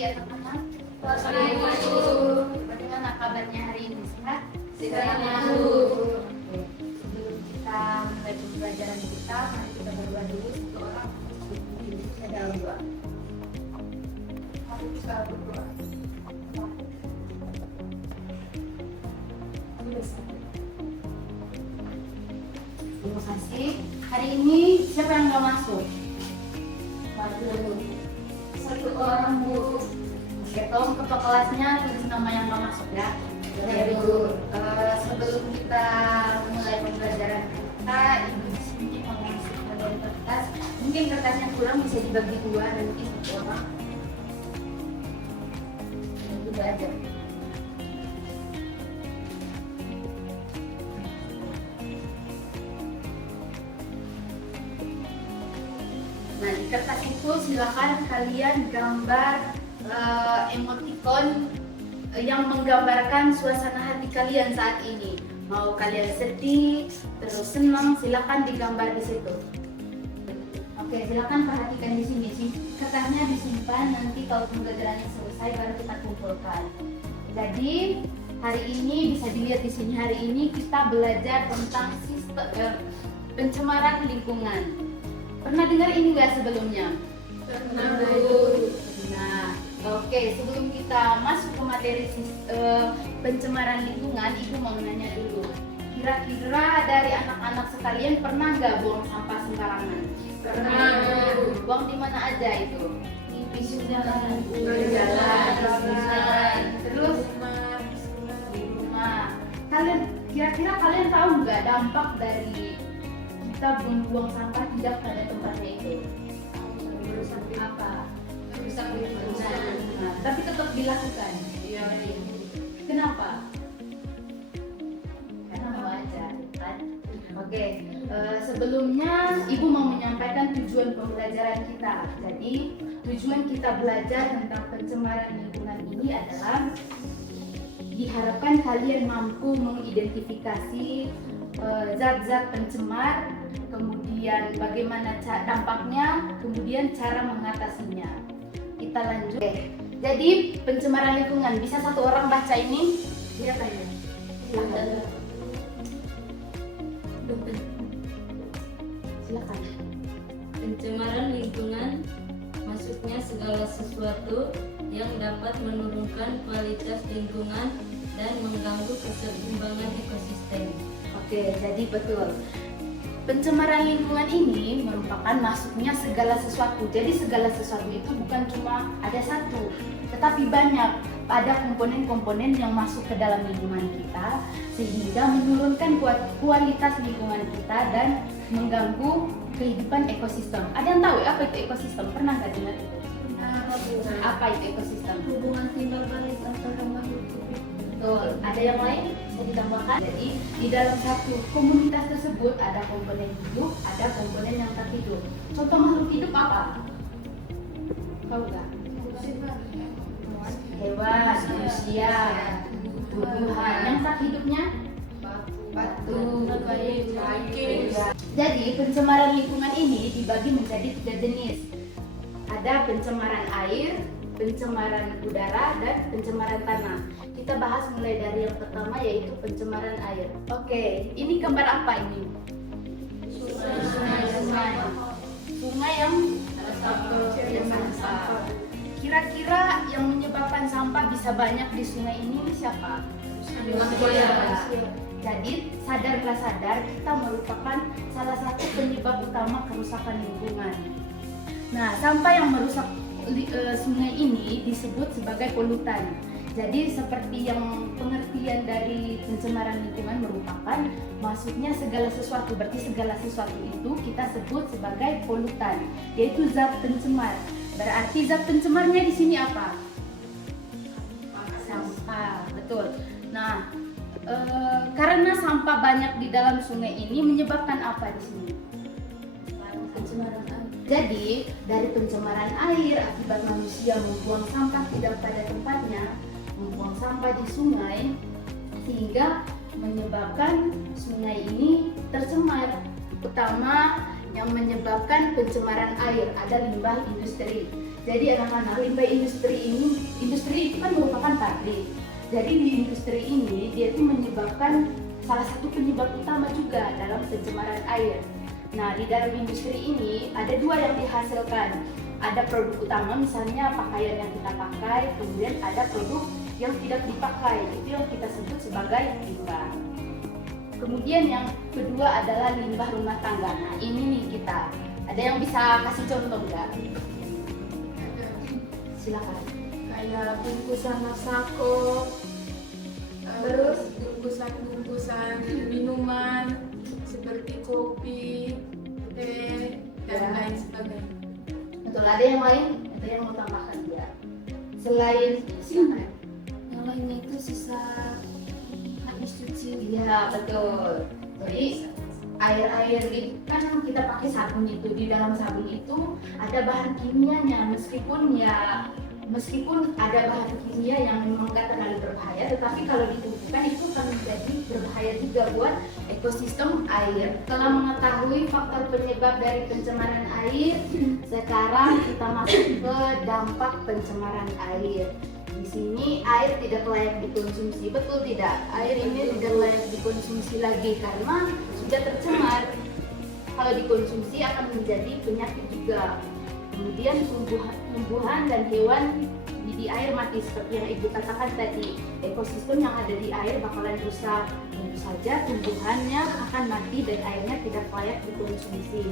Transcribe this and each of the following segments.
anak-anak. Assalamualaikum. Bagaimana kabarnya hari ini? Sehat? Sehat. Oke. Sebelum kita mulai pembelajaran kita, mari kita berdoa dulu satu orang. Ada doa. Mari kita berdoa. Terima kasih. Hari ini siapa yang nggak masuk? Satu orang, Bu. Oke, tolong ketua kelasnya tulis nama yang nggak masuk ya. Sebelum kita mulai pembelajaran kita, ibu di sini mau ngasih kalian kertas. Mungkin kertasnya kurang bisa dibagi dua nanti satu orang. Coba aja. Nah, di kertas itu silakan kalian gambar emoticon yang menggambarkan suasana hati kalian saat ini. Mau kalian sedih, terus senang, silakan digambar di situ. Oke, silakan perhatikan di sini. Kertasnya disimpan, nanti kalau pembelajarannya selesai baru kita kumpulkan. Jadi hari ini bisa dilihat di sini. Hari ini kita belajar tentang sistem pencemaran lingkungan. Pernah dengar ini nggak sebelumnya? Pernah, Bu. Nah, oke, sebelum kita masuk ke materi pencemaran lingkungan, Ibu mau nanya dulu. Kira-kira dari anak-anak sekalian pernah nggak buang sampah sembarangan? Pernah, Bu. Buang di mana aja itu? Di pinggir jalan, Di jalan. Terus di rumah. Kira-kira kalian tahu nggak dampak dari kita buang sampah tidak pada tempatnya itu? Merusak Apa? merusak lingkungan. Nah, tapi tetap dilakukan. Iya. Kenapa? Karena mau aja, kan? Oke, sebelumnya Ibu mau menyampaikan tujuan pembelajaran kita. Jadi, tujuan kita belajar tentang pencemaran lingkungan ini adalah diharapkan kalian mampu mengidentifikasi zat-zat pencemar, kemudian bagaimana dampaknya, kemudian cara mengatasinya. Kita lanjut. Jadi pencemaran lingkungan, bisa satu orang baca ini? Siapa ini? Silakan. Silakan. Pencemaran lingkungan maksudnya segala sesuatu yang dapat menurunkan kualitas lingkungan dan mengganggu keseimbangan ekosistem. Oke, jadi betul. Pencemaran lingkungan ini merupakan masuknya segala sesuatu. Jadi segala sesuatu itu bukan cuma ada satu, tetapi banyak. Ada komponen-komponen yang masuk ke dalam lingkungan kita sehingga menurunkan kualitas lingkungan kita dan mengganggu kehidupan ekosistem. Ada yang tahu apa itu ekosistem? Pernah nggak dengar itu? Apa itu ekosistem? Hubungan timbal balik antara makhluk hidup. Betul. Ada yang lain bisa ditambahkan? Jadi di dalam satu komunitas tersebut ada komponen hidup, ada komponen yang tak hidup. Contoh makhluk hidup apa? Tahu nggak? Hewan, manusia, tumbuhan. Yang tak hidupnya? Batu, kayu. Jadi pencemaran lingkungan ini dibagi menjadi 3 jenis. Ada pencemaran air, pencemaran udara, dan pencemaran tanah. Kita bahas mulai dari yang pertama yaitu pencemaran air. Oke, ini gambar apa ini? Sungai. Sungai yang sampah. Kira-kira yang menyebabkan sampah bisa banyak di sungai ini siapa? Manusia. Jadi sadar kita merupakan salah satu penyebab utama kerusakan lingkungan. Nah, sampah yang merusak sungai ini disebut sebagai polutan. Jadi seperti yang pengertian dari pencemaran lingkungan merupakan maksudnya segala sesuatu, berarti segala sesuatu itu kita sebut sebagai polutan, yaitu zat pencemar. Berarti zat pencemarnya di sini apa? Sampah, betul. Nah, karena sampah banyak di dalam sungai ini menyebabkan apa di sini? Pencemaran air. Jadi dari pencemaran air akibat manusia membuang sampah tidak pada tempatnya, membuang sampah di sungai, sehingga menyebabkan sungai ini tercemar. Utama yang menyebabkan pencemaran air ada limbah industri. Jadi anak-anak, limbah industri itu kan merupakan pabrik. Jadi di industri ini dia itu menyebabkan salah satu penyebab utama juga dalam pencemaran air. Nah, di dalam industri ini ada dua yang dihasilkan. Ada produk utama, misalnya pakaian yang kita pakai, kemudian ada produk yang tidak dipakai, itu yang kita sebut sebagai limbah. Kemudian yang kedua adalah limbah rumah tangga. Nah, ini nih kita. Ada yang bisa kasih contoh nggak? Silakan. Kayak bungkusan masako, terus bungkusan minuman seperti kopi, teh, dan Ya. lain sebagainya. Betul, ada yang lain? Ada yang mau tambahkan dia? Selain, silakan. Yang lainnya itu sisa habis cuci. Iya, betul. Jadi air-air itu kan kita pakai sabun itu, di dalam sabun itu ada bahan kimianya, meskipun ada bahan kimia yang memang nggak terlalu berbahaya, tetapi kalau ditumpukan itu akan menjadi berbahaya juga buat ekosistem air. Setelah mengetahui faktor penyebab dari pencemaran air, sekarang kita masuk ke dampak pencemaran air. Di sini air tidak layak dikonsumsi, betul tidak? Air ini tidak layak dikonsumsi lagi karena sudah tercemar. Kalau dikonsumsi akan menjadi penyakit juga. Kemudian tumbuhan dan hewan di air mati seperti yang Ibu katakan tadi. Ekosistem yang ada di air bakalan rusak. Tentu saja tumbuhannya akan mati dan airnya tidak layak dikonsumsi.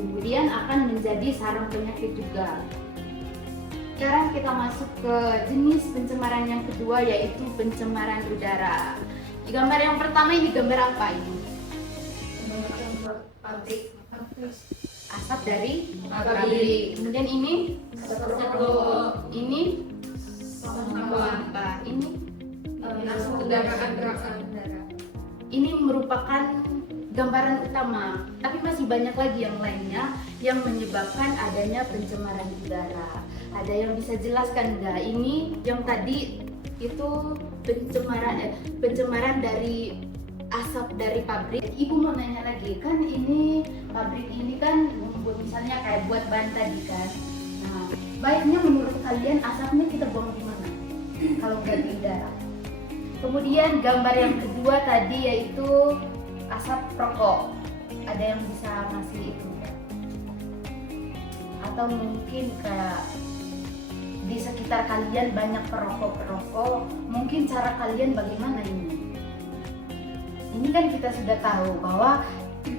Kemudian akan menjadi sarang penyakit juga. Sekarang kita masuk ke jenis pencemaran yang kedua, yaitu pencemaran udara. Di gambar yang pertama ini gambar apa ini? Pabrik. Asap dari Pabrik. pabrik. Kemudian ini Rokok. ini Sampah. ini Kendaraan. ini merupakan gambaran utama. Tapi masih banyak lagi yang lainnya yang menyebabkan adanya pencemaran udara. Ada yang bisa jelaskan nggak? Ini yang tadi itu pencemaran dari asap dari pabrik. Ibu mau nanya lagi, kan ini pabrik ini kan membuat misalnya kayak buat ban tadi kan. Nah, baiknya menurut kalian asapnya kita buang di mana? Kalau nggak di udara. Kemudian gambar yang kedua tadi yaitu asap rokok. Ada yang bisa ngasih itu nggak? Atau mungkin kayak di sekitar kalian banyak perokok, mungkin cara kalian bagaimana ini? Ini kan kita sudah tahu bahwa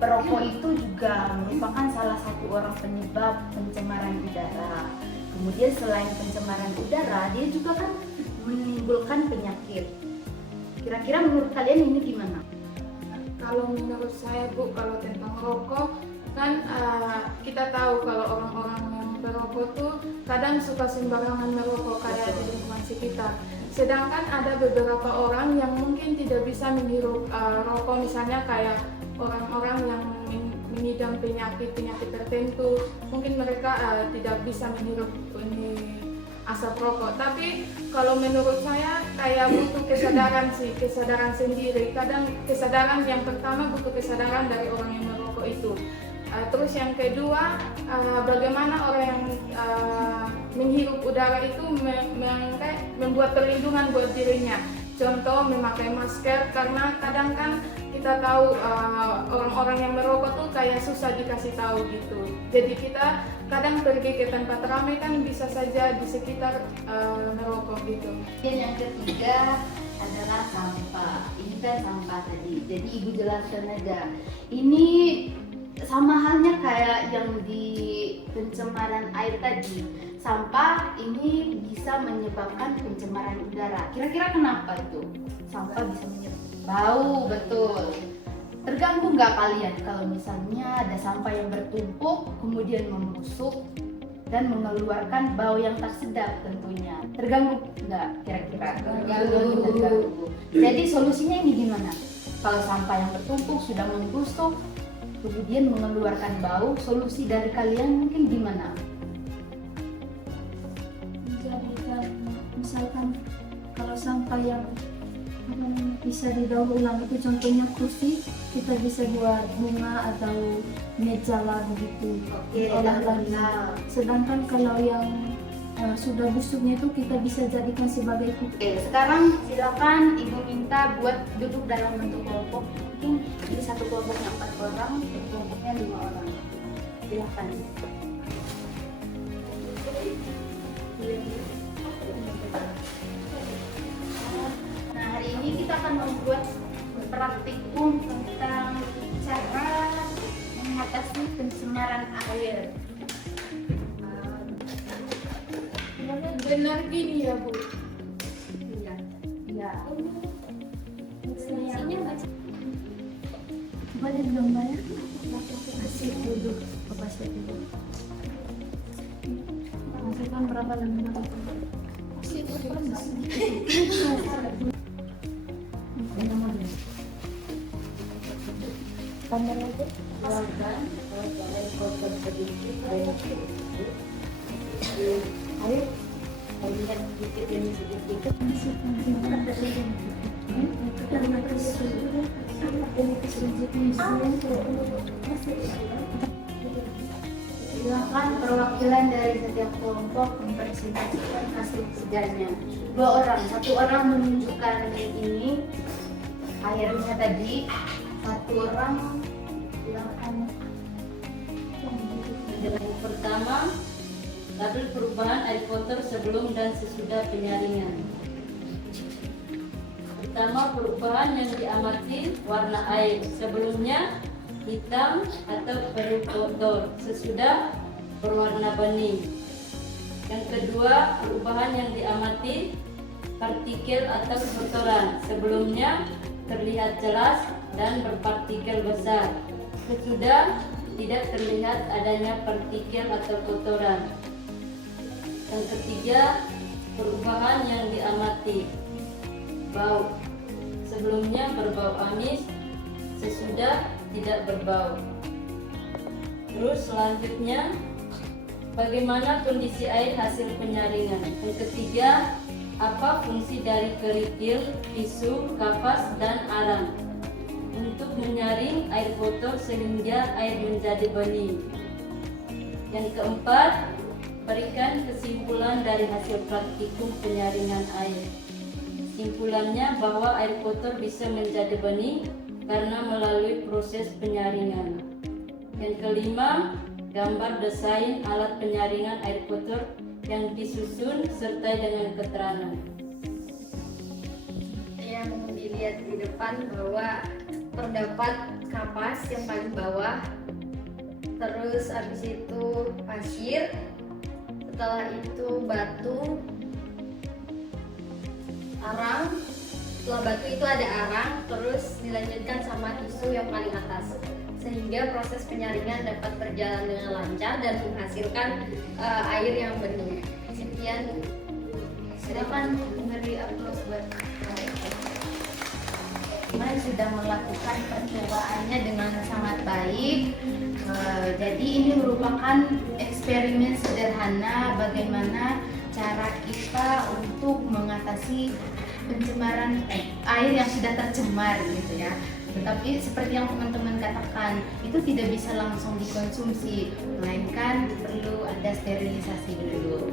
perokok itu juga merupakan salah satu orang penyebab pencemaran udara. Kemudian selain pencemaran udara, dia juga kan menimbulkan penyakit. Kira-kira menurut kalian ini gimana? Kalau menurut saya Bu, kalau tentang rokok kan kita tahu kalau orang-orang yang berokok tuh kadang suka sembarangan merokok kayak di lingkungan sekitar. Sedangkan ada beberapa orang yang mungkin tidak bisa menghirup rokok, misalnya kayak orang-orang yang mengidam penyakit tertentu, mungkin mereka tidak bisa menghirup ini asap rokok. Tapi kalau menurut saya kayak butuh kesadaran sendiri. Kadang kesadaran yang pertama butuh kesadaran dari orang yang merokok itu. Terus yang kedua, bagaimana orang yang menghirup udara itu membuat perlindungan buat dirinya. Contoh memakai masker, karena kadang kan kita tahu orang-orang yang merokok tuh kayak susah dikasih tahu gitu. Jadi kita kadang pergi ke tempat ramai kan bisa saja di sekitar merokok gitu. Dan yang ketiga adalah sampah. Ini kan sampah tadi. Jadi Ibu jelaskan aja. Ini sama halnya kayak yang di pencemaran air tadi. Sampah ini bisa menyebabkan pencemaran udara. Kira-kira kenapa itu? Sampah bisa menyebabkan bau, betul. Terganggu nggak kalian kalau misalnya ada sampah yang bertumpuk, kemudian membusuk dan mengeluarkan bau yang tak sedap tentunya? Terganggu nggak kira-kira? Terganggu. Jadi solusinya ini gimana? Kalau sampah yang bertumpuk sudah membusuk, kemudian mengeluarkan bau, solusi dari kalian mungkin gimana? Menjadikan misalkan kalau sampah yang bisa didaur ulang. Itu contohnya kursi, kita bisa buat bunga atau meja lah begitu. Oke, Olah lagi. ulang. Sedangkan kalau yang sudah busuknya itu kita bisa jadikan sebagai kuku. Oke, sekarang silakan Ibu minta buat duduk dalam bentuk kelompok. Mungkin ini satu kelompoknya 4 orang, satu kelompoknya 5 orang. Silakan. Nah, hari ini kita akan membuat praktikum tentang cara mengatasi pencemaran air. Benar gini ya Bu. Ya. Boleh belum bayar? Kasih duduk, kasih duduk. Masukkan berapa lama? Tambah lagi. Ayo, lihat sedikit demi sedikit. Silakan perwakilan dari setiap kelompok mempresentasikan hasil kerjanya. 2 orang, 1 orang menunjukkan ini airnya tadi, 1 orang silakan. Yang pertama, tabel perubahan air kotor sebelum dan sesudah penyaringan. Pertama, perubahan yang diamati warna air. Sebelumnya hitam atau biru kotor, sesudah berwarna bening. Yang kedua, perubahan yang diamati partikel atau kotoran. Sebelumnya terlihat jelas dan berpartikel besar, sesudah tidak terlihat adanya partikel atau kotoran. Yang ketiga, perubahan yang diamati bau. Sebelumnya berbau amis, sesudah tidak berbau. Terus selanjutnya, bagaimana kondisi air hasil penyaringan. Yang ketiga, apa fungsi dari kerikil, tisu, kapas, dan arang untuk menyaring air kotor sehingga air menjadi bening. Yang keempat, berikan kesimpulan dari hasil praktikum penyaringan air. Kesimpulannya bahwa air kotor bisa menjadi bening karena melalui proses penyaringan. Yang kelima, gambar desain alat penyaringan air kotor yang disusun serta dengan keterangan. Yang dilihat di depan bahwa terdapat kapas yang paling bawah, terus habis itu pasir, setelah itu batu, arang, setelah batu itu ada arang, terus dilanjutkan sama tisu yang paling atas, sehingga proses penyaringan dapat berjalan dengan lancar dan menghasilkan air yang bening. Sekian. Silakan beri aplaus buat Iman sudah melakukan percobaannya dengan sangat baik. Jadi ini merupakan eksperimen sederhana bagaimana cara kita untuk mengatasi pencemaran air yang sudah tercemar gitu ya. Tetapi seperti yang teman-teman katakan, itu tidak bisa langsung dikonsumsi, melainkan perlu ada sterilisasi dulu.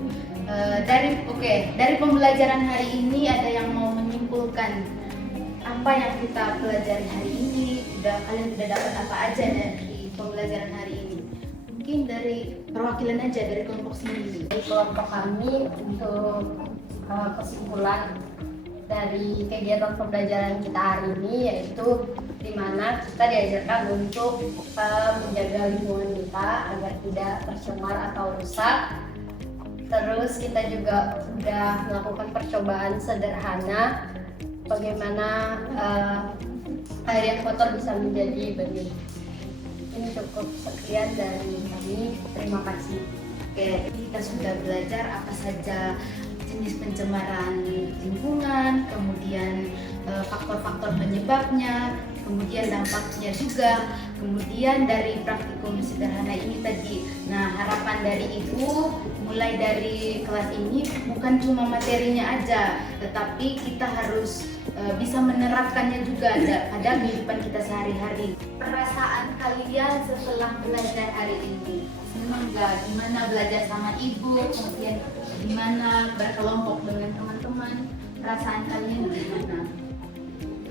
Dari pembelajaran hari ini ada yang mau menyimpulkan apa yang kita pelajari hari ini? Kalian sudah dapat apa aja dari pembelajaran hari ini? Mungkin dari perwakilan aja dari kelompok sendiri. Dari kelompok kami untuk kesimpulan dari kegiatan pembelajaran kita hari ini, yaitu di mana kita diajarkan untuk menjaga lingkungan kita agar tidak tercemar atau rusak. Terus kita juga sudah melakukan percobaan sederhana bagaimana air yang kotor bisa menjadi bening. Ini cukup sekian dari kami. Terima kasih. Oke, kita sudah belajar apa saja jenis pencemaran lingkungan, kemudian faktor-faktor penyebabnya, kemudian dampaknya juga, kemudian dari praktikum sederhana ini tadi. Nah, harapan dari ibu mulai dari kelas ini bukan cuma materinya aja, tetapi kita harus bisa menerapkannya juga pada kehidupan kita sehari-hari. Perasaan kalian setelah belajar hari ini, senang nggak? Gimana belajar sama ibu, kemudian gimana berkelompok dengan teman-teman? Perasaan kalian gimana?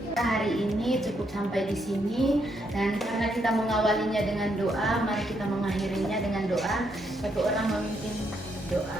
Kita hari ini cukup sampai di sini, dan karena kita mengawalinya dengan doa, mari kita mengakhirinya dengan doa. Satu orang memimpin doa.